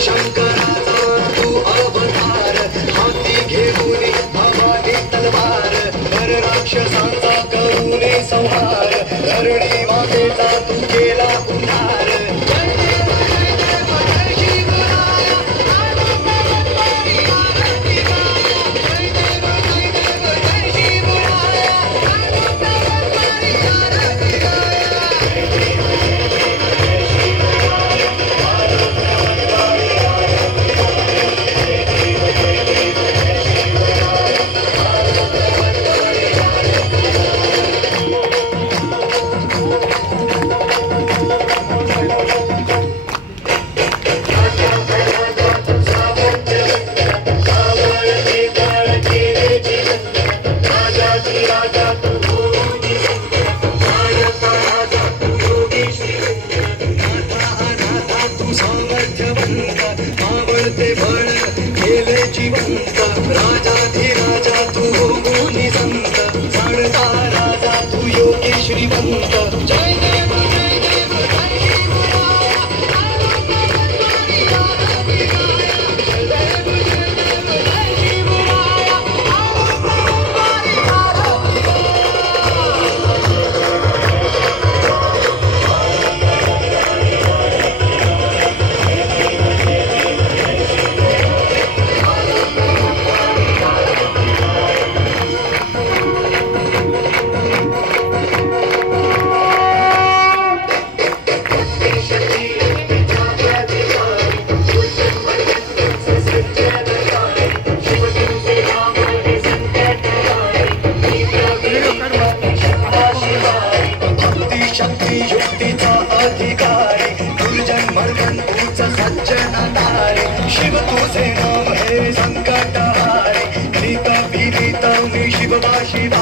शंकराचा तू अवतार, हाती घेऊन भवानी तलवार, कर राक्षसांचा करूने संहार, धरणी मातेचा तू केला उद्धार. राजाधिराजा तू होऊनी संत, जाणता राजा तू योगी श्रीमंत. जय देव जय देव जय शिवराया, जय देव जय देव जय शिवराया. शक्ती युक्तीचा अधिकारी, दुर्जन मर्दन तूच सज्जनतारे, शिव तुझे नाम हे संकटहारे, नीत विनीत मी शिवबा शिवा.